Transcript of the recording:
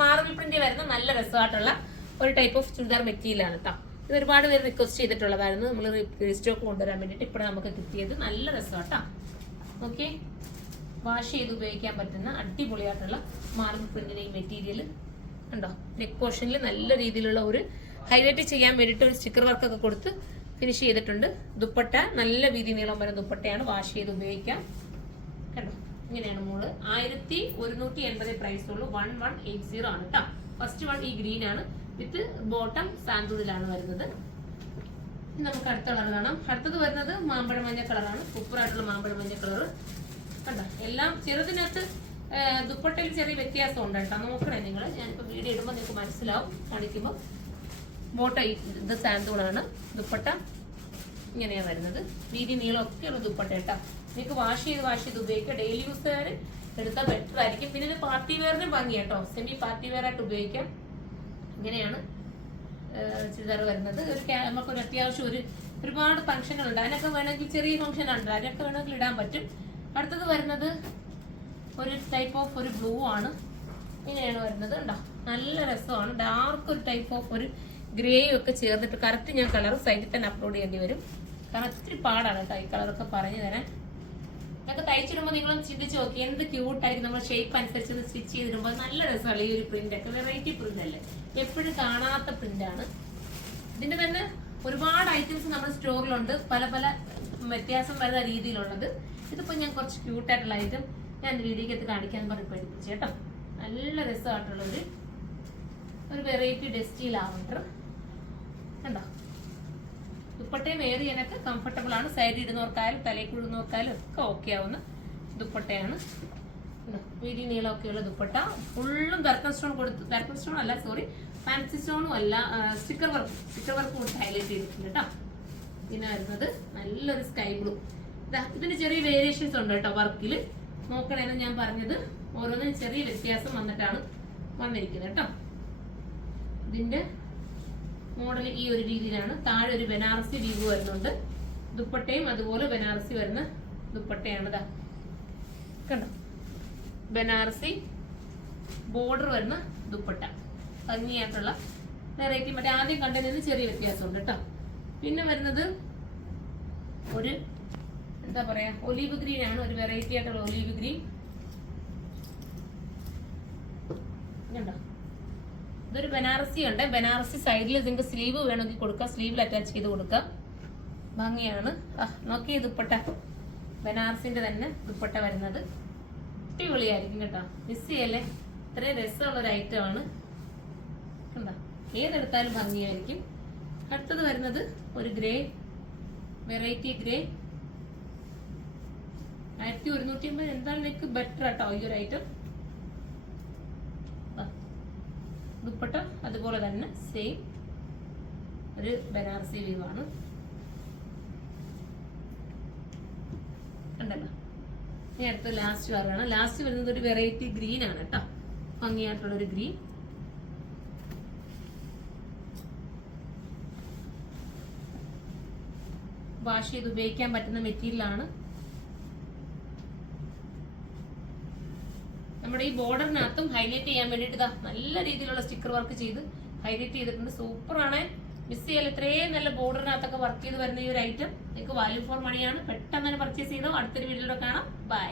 Marble print വരുന്ന നല്ല രസമായിട്ടുള്ള ഒരു ടൈപ്പ് ഓഫ് ചുരിദാർ മെറ്റീരിയലാണ് കേട്ടോ. ഇത് ഒരുപാട് പേര് റിക്വസ്റ്റ് ചെയ്തിട്ടുള്ളതായിരുന്നു. നമ്മൾ റീസ്റ്റോക്ക് കൊണ്ടുവരാൻ വേണ്ടിയിട്ട് ഇപ്പോൾ നമുക്ക് കിട്ടിയത് നല്ല രസമാട്ടോ. ഓക്കെ, വാഷ് ചെയ്ത് ഉപയോഗിക്കാൻ പറ്റുന്ന അടിപൊളിയായിട്ടുള്ള മാർബിൾ പ്രിന്റിന്റെ ഈ മെറ്റീരിയൽ കണ്ടോ. നെക്ക് പോർഷനിൽ നല്ല രീതിയിലുള്ള ഒരു ഹൈലൈറ്റ് ചെയ്യാൻ വേണ്ടിയിട്ട് ഒരു സ്റ്റിക്കർ വർക്ക് ഒക്കെ കൊടുത്ത് ഫിനിഷ് ചെയ്തിട്ടുണ്ട്. ദുപ്പട്ട നല്ല വീതി നീളം വരുന്ന ദുപ്പട്ടയാണ്, വാഷ് ചെയ്ത് ഉപയോഗിക്കാം. കണ്ടോ, ഇങ്ങനെയാണ് മോള്. 1180 പ്രൈസ് ഉള്ളൂ. 1180 ആണ് കേട്ടോ. ഫസ്റ്റ് വൺ ഈ ഗ്രീൻ ആണ്, വിത്ത് ബോട്ടം സാൻഡൂണിലാണ് വരുന്നത്. നമുക്ക് അടുത്ത കളർ കാണാം. അടുത്തത് വരുന്നത് മാമ്പഴ മഞ്ഞ കളറാണ്. സൂപ്പറായിട്ടുള്ള മാമ്പഴ മഞ്ഞ കളർ കണ്ടോ. എല്ലാം ചെറുതിനകത്ത് ദുപ്പട്ടയിൽ ചെറിയ വ്യത്യാസം ഉണ്ട് കേട്ടോ. നോക്കണേ നിങ്ങൾ, ഞാനിപ്പോ വീഡിയോ ഇടുമ്പോൾ നിങ്ങൾക്ക് മനസ്സിലാവും. കാണിക്കുമ്പോൾ ബോട്ട ഇത് സാൻഡൂണാണ്. ദുപ്പട്ട ഇങ്ങനെയാണ് വരുന്നത്. വീതി നീളമൊക്കെയുള്ള ദുപ്പട്ട കേട്ടോ. നിങ്ങൾക്ക് വാഷ് ചെയ്ത് ഉപയോഗിക്കാം. ഡെയിലി യൂസുകാർ എടുത്താൽ ബെറ്റർ ആയിരിക്കും. പിന്നെ ഇത് പാർട്ടി വെയറിനും ഭംഗി കേട്ടോ. സെമി പാർട്ടി വെയർ ആയിട്ട് ഉപയോഗിക്കാം. ഇങ്ങനെയാണ് ചുരിദാർ വരുന്നത്. നമുക്കൊരു അത്യാവശ്യം ഒരുപാട് ഫംഗ്ഷനുകളുണ്ട്, അതിനൊക്കെ വേണമെങ്കിൽ ചെറിയ ഫംഗ്ഷൻ ഉണ്ട്, അതിനൊക്കെ വേണമെങ്കിൽ ഇടാൻ പറ്റും. അടുത്തത് വരുന്നത് ഒരു ടൈപ്പ് ഓഫ് ഒരു ബ്ലൂ ആണ്. ഇങ്ങനെയാണ് വരുന്നത് കേട്ടോ. നല്ല രസമാണ്. ഡാർക്ക് ഒരു ടൈപ്പ് ഓഫ് ഒരു ഗ്രേയും ഒക്കെ ചേർന്നിട്ട് കറക്റ്റ് ഞാൻ കളർ സൈറ്റിൽ തന്നെ അപ്ലോഡ് ചെയ്യേണ്ടി വരും. കാരണം ഒത്തിരി പാടാണ് കേട്ടോ ഈ കളറൊക്കെ പറഞ്ഞു തരാൻ. ഇതൊക്കെ തയ്ച്ചിടുമ്പോൾ നിങ്ങളും ചിന്തിച്ച് നോക്കി എന്ത് ക്യൂട്ടായിരിക്കും. നമ്മൾ ഷേപ്പ് അനുസരിച്ച് സ്റ്റിച്ച് ചെയ്തിടുമ്പോൾ നല്ല രസമല്ല ഈ ഒരു പ്രിന്റ് ഒക്കെ. വെറൈറ്റി പ്രിന്റ് അല്ലേ, എപ്പോഴും കാണാത്ത പ്രിന്റാണ്. ഇതിന്റെ തന്നെ ഒരുപാട് ഐറ്റംസ് നമ്മുടെ സ്റ്റോറിലുണ്ട്, പല പല വ്യത്യാസം വരുന്ന രീതിയിലുള്ളത്. ഇതിപ്പോ ഞാൻ കുറച്ച് ക്യൂട്ടായിട്ടുള്ള ഐറ്റം ഞാൻ വീഡിയോക്ക് കാണിക്കാൻ പറഞ്ഞ് പഠിപ്പിച്ചു കേട്ടോ. നല്ല രസമായിട്ടുള്ള ഒരു വെറൈറ്റി ഡെസ്റ്റി ലാവണ്ടർ കണ്ടോ. ദുപ്പട്ടയും വേറെ ചെയ്യാനൊക്കെ കംഫർട്ടബിൾ ആണ്. സൈഡിൽ ഇടുന്നവർക്കായാലും തലയിൽ കുഴുന്നവർക്കായാലും ഒക്കെ ഓക്കെ ആവുന്ന ദുപ്പട്ടയാണ്. വീതി നീളമൊക്കെയുള്ള ദുപ്പട്ട. ഫുള്ളും ദർക്കൻ സ്റ്റോൺ അല്ല, സോറി, ഫാൻസി സ്റ്റോണും അല്ല, സ്റ്റിക്കർ വർക്ക് കൊടുത്ത് ഹൈലൈറ്റ് ചെയ്തിട്ടുണ്ട് കേട്ടോ. പിന്നെ വരുന്നത് നല്ലൊരു സ്കൈ ബ്ലൂ. ഇതിന് ചെറിയ വേരിയേഷൻസ് ഉണ്ട് കേട്ടോ വർക്കിൽ. നോക്കണേന്ന് ഞാൻ പറഞ്ഞത് ഓരോന്നിനും ചെറിയ വ്യത്യാസം വന്നിട്ടാണ് വന്നിരിക്കുന്നത് കേട്ടോ. ഇതിന്റെ മോഡൽ ഈ ഒരു രീതിയിലാണ്. താഴെ ഒരു ബനാറസി വീവ് വരുന്നുണ്ട്. ദുപ്പട്ടയും അതുപോലെ ബനാറസി വരുന്ന ദുപ്പട്ടയാണ്. ഇതാ കണ്ടോ, ബനാറസി ബോർഡർ വരുന്ന ദുപ്പട്ട. ഭംഗിയായിട്ടുള്ള വെറൈറ്റി. മറ്റേ ആദ്യം കണ്ടതിന് ചെറിയ വ്യത്യാസമുണ്ട് കേട്ടോ. പിന്നെ വരുന്നത് ഒരു എന്താ പറയാ, ഒലീവ് ഗ്രീൻ ആണ്. ഒരു വെറൈറ്റി ആയിട്ടുള്ള ഒലീവ് ഗ്രീൻ കണ്ടോ. ഇതൊരു ബനാറസി ഉണ്ട്. ബനാറസി സൈഡിൽ നിങ്ങൾക്ക് സ്ലീവ് വേണമെങ്കിൽ കൊടുക്കാം, സ്ലീവിൽ അറ്റാച്ച് ചെയ്ത് കൊടുക്കാം. ഭംഗിയാണ്. നോക്കിയേ ദുപ്പട്ട, ബനാറസിന്റെ തന്നെ ദുപ്പട്ട വരുന്നത്. അടിപൊളിയായിരിക്കും കേട്ടോ. മിസ് ചെയ്യല്ലേ, ഇത്രയും രസമുള്ള ഒരു ഐറ്റം ആണ് കണ്ടോ. ഏതെടുത്താലും ഭംഗിയായിരിക്കും. അടുത്തത് വരുന്നത് ഒരു ഗ്രേ, വെറൈറ്റി ഗ്രേ. 1150 എന്താണ് എനിക്ക് ബെറ്റർ കേട്ടോ ഈ ഒരു ഐറ്റം. ദുപ്പട്ട അതുപോലെ തന്നെ സെയിം ഒരു ബനാറസി വീവാണ് കണ്ടല്ലോ. ഇനി അടുത്ത ലാസ്റ്റ് വേണം. ലാസ്റ്റ് വരുന്നത് ഒരു വെറൈറ്റി ഗ്രീൻ ആണ് കേട്ടോ. ഭംഗിയായിട്ടുള്ള ഒരു ഗ്രീൻ. വാഷ് ചെയ്ത് ഉപയോഗിക്കാൻ പറ്റുന്ന മെറ്റീരിയൽ ആണ്. നമ്മുടെ ഈ ബോർഡറിനകത്തും ഹൈലൈറ്റ് ചെയ്യാൻ വേണ്ടിയിട്ട് ഇതാ നല്ല രീതിയിലുള്ള സ്റ്റിക്കർ വർക്ക് ചെയ്ത് ഹൈലൈറ്റ് ചെയ്തിട്ടുണ്ട്. സൂപ്പറാണ്. മിസ് ചെയ്യാൻ ഇത്രയും നല്ല ബോർഡറിനകത്തൊക്കെ വർക്ക് ചെയ്ത് വരുന്ന ഈ ഒരു ഐറ്റം നിങ്ങൾക്ക് വാല്യൂ ഫോർ മണിയാണ്. പെട്ടെന്ന് തന്നെ പർച്ചേസ് ചെയ്തോ. അടുത്തൊരു വീഡിയോയിലൂടെ കാണാം. ബൈ.